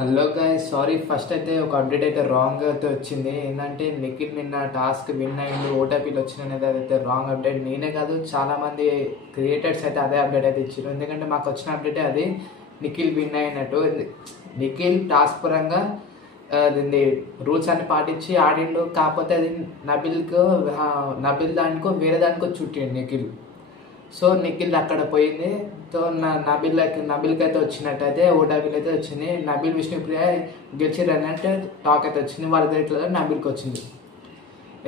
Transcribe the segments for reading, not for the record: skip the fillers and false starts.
Hello guys, sorry first అయితే ఒక update అయితే రాంగ్ అయితే వచ్చింది. ఏంటంటే నిఖిల్ నిన్న టాస్క్ విన్ అయ్యిండు, ఓటీపీలు వచ్చిన అనేది అదైతే రాంగ్ అప్డేట్. నేనే కాదు, చాలా మంది క్రియేటర్స్ అయితే అదే అప్డేట్ అయితే ఇచ్చారు. ఎందుకంటే మాకు వచ్చిన అప్డేటే అది, నిఖిల్ విన్ అయినట్టు. నిఖిల్ టాస్క్ పరంగా అది రూల్స్ అన్ని పాటించి ఆడిండు. కాకపోతే అది నబిల్ దానికో వేరే దానికో చుట్టిండు నిఖిల్. సో నిఖిల్ అక్కడ పోయింది. సో నబిల్కి అయితే వచ్చినట్టయితే ఓటీపీలు అయితే వచ్చింది. నబిల్ విష్ణుప్రియ గెలిచిరు అన్నట్టు టాక్ అయితే వచ్చింది. వాళ్ళ దగ్గర నబిల్కి వచ్చింది.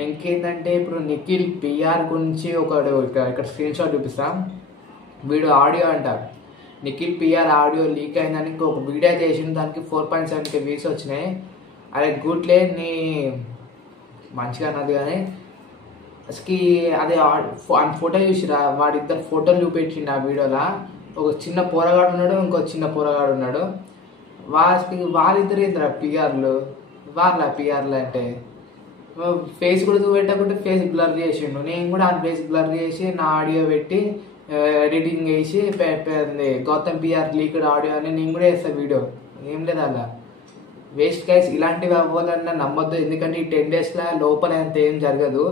ఇంకేంటంటే ఇప్పుడు నిఖిల్ పిఆర్ గురించి ఇక్కడ స్క్రీన్ షాట్ చూపిస్తాం. వీడు ఆడియో అంట, నిఖిల్ పిఆర్ ఆడియో లీక్ అయిందని ఒక వీడియో అయితే వేసింది. దానికి 4.7K వ్యూస్ వచ్చినాయి. అదే గుడ్లే నీ మంచిగా అన్నది. కానీ అసలు అదే ఫోటో చూసిరా, వాడిద్దరు ఫోటోలు చూపెట్టిండు ఆ వీడియోలో. ఒక చిన్న పోరగాడు ఉన్నాడు, ఇంకో చిన్న పోరగాడు ఉన్నాడు. వాళ్ళిద్దరు ఇద్దరు పిఆర్లు. పిఆర్లు అంటే ఫేస్ కూడా చూపెట్టకుంటే ఫేస్ బ్లర్ చేసిండు. నేను కూడా ఆ ఫేస్ బ్లర్ చేసి నా ఆడియో పెట్టి ఎడిటింగ్ చేసి గౌతమ్ పిఆర్ లీక్డ్ ఆడియో అని నేను కూడా వేస్తాను వీడియో. ఏం లేదు అలా వేస్ట్ గైస్. ఇలాంటివి అవ్వాలన్నా నమ్మొద్దు, ఎందుకంటే ఈ 10 daysలో లోపల అంత ఏం జరగదు.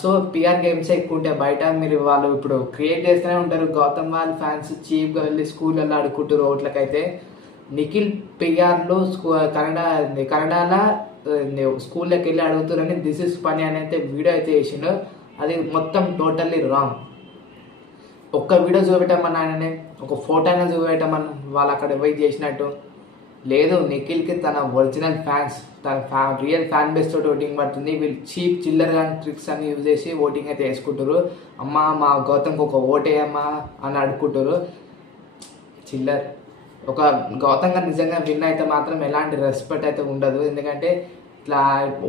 సో పిఆర్ గేమ్స్ ఎక్కువ ఉంటాయి బయట. మీరు వాళ్ళు ఇప్పుడు క్రియేట్ చేస్తూనే ఉంటారు. గౌతమ్ వాళ్ళ ఫ్యాన్స్ చీప్గా వెళ్ళి స్కూళ్ళల్లో ఆడుకుంటారు ఓట్లకైతే. నిఖిల్ పిఆర్లో కన్నడలో స్కూల్లోకి వెళ్ళి అడుగుతారని దిస్ ఇస్ పని అని అయితే వీడియో అయితే వేసిండు. అది మొత్తం టోటల్లీ రాంగ్. ఒక్క వీడియో చూపెట్టమని ఆయననే, ఒక ఫోటో అయినా చూపెట్టమని వాళ్ళు అక్కడ వెయిట్ చేసినట్టు లేదు. నిఖిల్కి తన ఒరిజినల్ ఫ్యాన్స్, తన రియల్ ఫ్యాన్ బేస్ తోటి ఓటింగ్ పడుతుంది. వీళ్ళు చీప్ చిల్లర్ ట్రిక్స్ అన్ని యూజ్ చేసి ఓటింగ్ అయితే వేసుకుంటారు. అమ్మ మా గౌతమ్కి ఒక ఓటేయమ్మా అని అడుక్కుంటారు. చిల్లర్. ఒక గౌతమ్ గారు నిజంగా విన్ అయితే మాత్రం ఎలాంటి రెస్పెక్ట్ అయితే ఉండదు. ఎందుకంటే ఇట్లా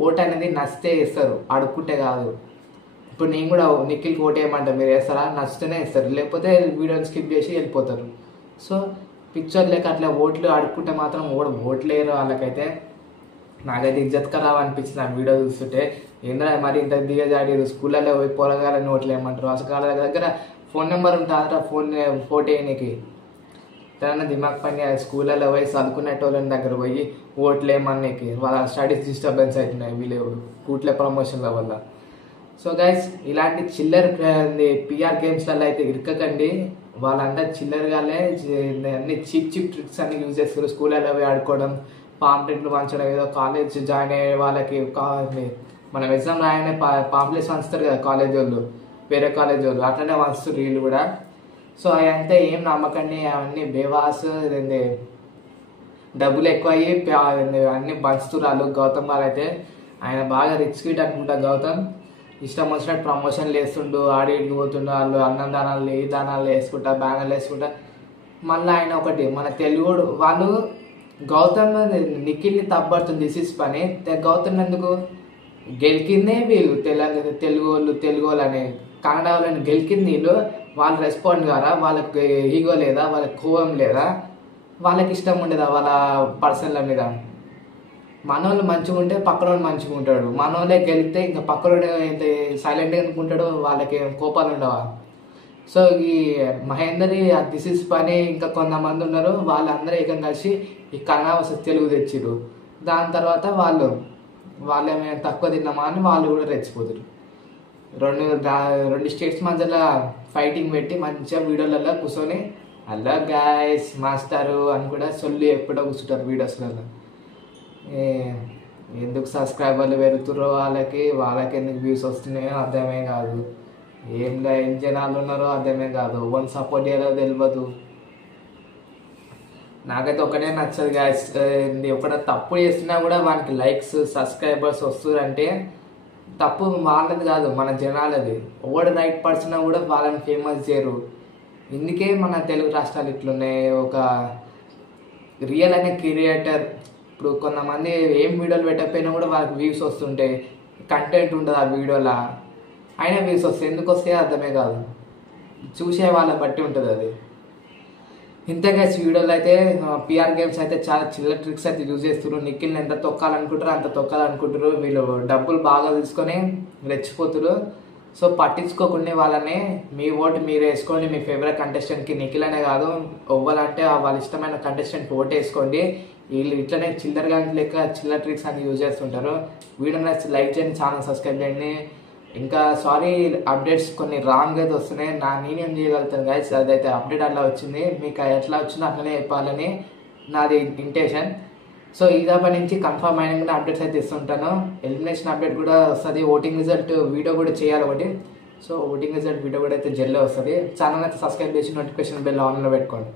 ఓట్ అనేది నచ్చితే వేస్తారు, అడుక్కుంటే కాదు. ఇప్పుడు నేను కూడా నిఖిల్కి ఓటేయమంటే మీరు వేస్తారా? నచ్చితేనే వేస్తారు, లేకపోతే వీడియోని స్కిప్ చేసి వెళ్ళిపోతారు. సో పిక్చర్ లేక అట్లా ఓట్లు అడుక్కుంటే మాత్రం ఓట్లేరు వాళ్ళకైతే. నాకైతే ఇజ్జత్ రావు అనిపించింది ఆ వీడియో చూస్తుంటే. ఏంద్రా మరి ఇంత దిగజాడిరు, స్కూళ్ళలో పోయి పొరగాలని ఓట్లు వేయమంటారు. అసలు వాళ్ళ దగ్గర ఫోన్ నెంబర్ ఉంటుందా ఫోటో వేయడానికి? తన దిమాగ్ పని స్కూళ్ళలో పోయి చదువుకునేటోళ్ళని దగ్గర పోయి ఓట్లు వేయమన్నాకి వాళ్ళ స్టడీస్ డిస్టర్బెన్స్ అవుతున్నాయి వీళ్ళు కూట్లే ప్రమోషన్ల వల్ల. సో గైస్, ఇలాంటి చిల్లర్ పిఆర్ గేమ్స్లలో అయితే ఇరకకండి. వాళ్ళందరూ చిల్లరగానే అన్ని చీప్ ట్రిక్స్ అన్ని యూజ్ చేస్తారు. స్కూళ్ళలో పోయి ఆడుకోవడం, పాంప్లెట్లు పంచడం, ఏదో కాలేజ్ జాయిన్ అయ్యే వాళ్ళకి మనం ఎగ్జామ్ రాయనే పాంప్లెట్స్ పంచుతారు కదా కాలేజ్ వాళ్ళు, వేరే కాలేజ్ వాళ్ళు, అట్లనే పంచుతారు వీళ్ళు కూడా. సో అవంతా ఏం నమ్మకండి, అవన్నీ బేవాస్. డబ్బులు ఎక్కువ అయ్యి అన్ని పంచుతున్నారు గౌతమ్ గారు అయితే. ఆయన బాగా రిచ్ కిడ్ అనుకుంటా గౌతమ్. ఇష్టం వచ్చినట్టు ప్రమోషన్లు వేస్తుండు, ఆడికి పోతుండు. వాళ్ళు అన్నం దానాలు ఈ దానాలు వేసుకుంటా, బ్యానర్లు వేసుకుంటా. మళ్ళీ ఆయన ఒకటి మన తెలుగు వాళ్ళు గౌతమ్ నిఖిల్ని తప్పడుతుంది దిస్ ఇస్ పని. గౌతమ్ ఎందుకు గెలికిందే వీళ్ళు తెలుగు వాళ్ళు అని కన్నడ వాళ్ళని గెలికింది వీళ్ళు. వాళ్ళు రెస్పాండ్ కారా? వాళ్ళకి ఈగో లేదా? వాళ్ళకి కోపం లేదా? వాళ్ళకి ఇష్టం ఉండదా వాళ్ళ పర్సన్ల మీద? మనోళ్ళు మంచిగా ఉంటే పక్కనోళ్ళు మంచిగా ఉంటాడు. మనోళ్ళే గెలిస్తే ఇంకా పక్కనోడు అయితే సైలెంట్గా అనుకుంటాడు, వాళ్ళకి కోపాలు ఉండవా? సో ఈ మహేందరి దిస్ ఇస్ పని ఇంకా కొంతమంది ఉన్నారు, వాళ్ళందరూ ఏకం కలిసి ఈ కన్నడ తెలుగు తెచ్చిరు. దాని తర్వాత వాళ్ళు ఏమైనా తక్కువ తిన్నామా అని వాళ్ళు కూడా రెచ్చిపోతారు. రెండు స్టేట్స్ మధ్యలో ఫైటింగ్ పెట్టి మంచిగా వీడియోలలో కూర్చొని అలా గాయస్ మాస్టారు అని కూడా సొల్లి ఎప్పుడో కూర్చుంటారు వీడియోస్లలో. ఎందుకు సబ్స్క్రైబర్లు పెరుగుతారో వాళ్ళకి ఎందుకు వ్యూస్ వస్తున్నాయో అర్థమే కాదు. ఏం జనాలు ఉన్నారో అర్థమే కాదు. వన్ సపోర్ట్ చేయాలో తెలియదు. నాకైతే ఒకటే నచ్చదు గాయస్. ఒకటి తప్పు చేస్తున్నా కూడా వానికి లైక్స్ సబ్స్క్రైబర్స్ వస్తున్నారంటే తప్పు వాళ్ళది కాదు, మన జనాలది. ఎవడు రైట్ పర్సన్ కూడా వాళ్ళని ఫేమస్ చేయరు. ఇందుకే మన తెలుగు రాష్ట్రాలు ఇట్లున్నాయి. ఒక రియల్ అనే క్రియేటర్ ఇప్పుడు కొంతమంది ఏం వీడియోలు పెట్టకపోయినా కూడా వాళ్ళకి వ్యూస్ వస్తుంటాయి, కంటెంట్ ఉంటుంది ఆ వీడియోలో, అయినా వ్యూస్ వస్తాయి. ఎందుకు వస్తాయో అర్థమే కాదు. చూసే వాళ్ళని బట్టి ఉంటుంది అది. ఇంతగా వీడియోలో అయితే పిఆర్ గేమ్స్ అయితే చాలా చిల్లర ట్రిక్స్ అయితే యూజ్ చేస్తున్నారు. నిఖిల్ని ఎంత తొక్కాలనుకుంటారో అంత తొక్కాలనుకుంటారు. వీళ్ళు డబ్బులు బాగా తీసుకొని రెచ్చిపోతున్నారు. సో పట్టించుకోకుండా వాళ్ళని మీ ఓటు మీరు వేసుకోండి. మీ ఫేవరెట్ కంటెస్టెంట్కి నిఖిల్ అనే కాదు, ఎవ్వాలంటే వాళ్ళ ఇష్టమైన కంటెస్టెంట్కి ఓటు వేసుకోండి. వీళ్ళు ఇట్లనే చిల్లర గంట లెక్క చిల్లర ట్రిక్స్ అని యూజ్ చేస్తుంటారు. వీడియో నచ్చి లైక్ చేయండి, ఛానల్ సబ్స్క్రైబ్ చేయండి. ఇంకా సారీ అప్డేట్స్ కొన్ని రాంగ్ అయితే వస్తున్నాయి, నేనేం చేయగలుగుతాను గైస్. అదైతే అప్డేట్ అట్లా వచ్చింది, మీకు ఎట్లా వచ్చిందో అట్లనే చెప్పాలని నాది ఇంటెన్షన్. సో ఇదప్పటి నుంచి కన్ఫర్మ్ అయిన అప్డేట్స్ అయితే ఇస్తుంటాను. ఎలిమినేషన్ అప్డేట్ కూడా వస్తుంది, ఓటింగ్ రిజల్ట్ వీడియో కూడా చేయాలి ఒకటి. సో ఓటింగ్ రిజల్ట్ వీడియో కూడా అయితే జల్దీ వస్తుంది. ఛానల్ అయితే సబ్స్క్రైబ్ చేసి నోటిఫికేషన్ బెల్ ఆన్లో పెట్టుకోండి.